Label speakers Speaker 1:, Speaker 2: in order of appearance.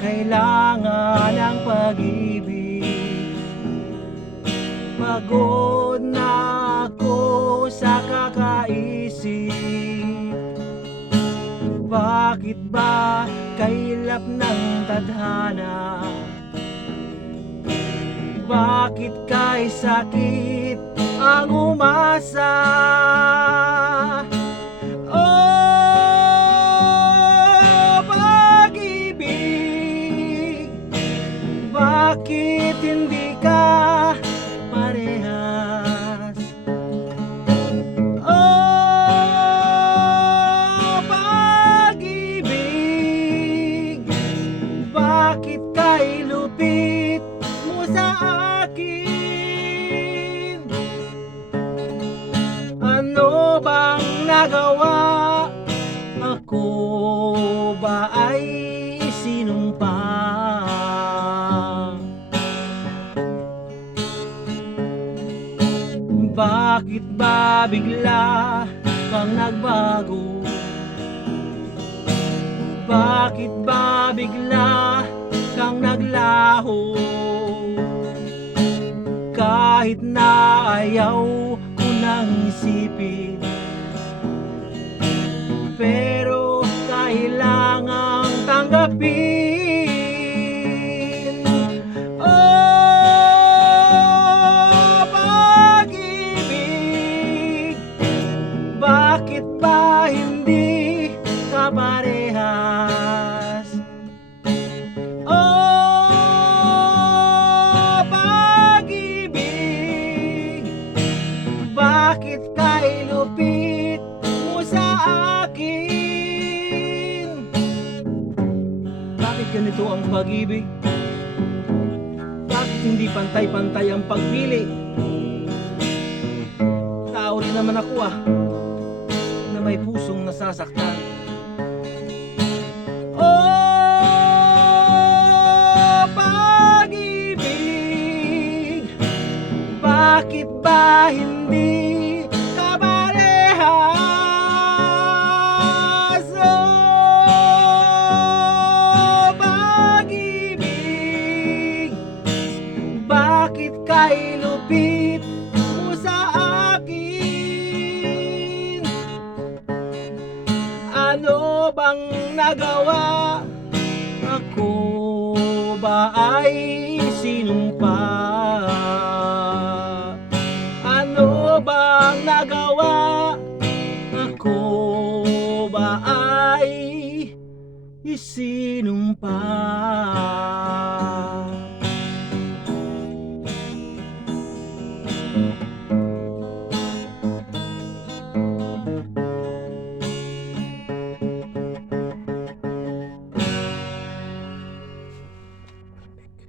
Speaker 1: kailangan ng pag-ibig Pagod na ako sa kakaisip Bakit ba kailap ng tadhana? Bakit kay sakit ang umasa? Ako ba ay sinumpa? Bakit ba bigla kang nagbago? Bakit ba bigla kang naglaho? Kahit na ayaw ko nang isipin Bakit ba hindi ka parehas? Oh, pag-ibig Bakit kay lupit mo sa akin? Bakit ganito ang pag-ibig? Bakit hindi pantay-pantay ang pagpili? Tao rin naman ako ah may pusong nasasaktan Oh, pag-ibig Bakit ba hindi ka parehas? Oh, Bakit kay lupit bang nagawa? Ako ba ay sinumpa? Ano bang nagawa? Ako ba ay isinumpa?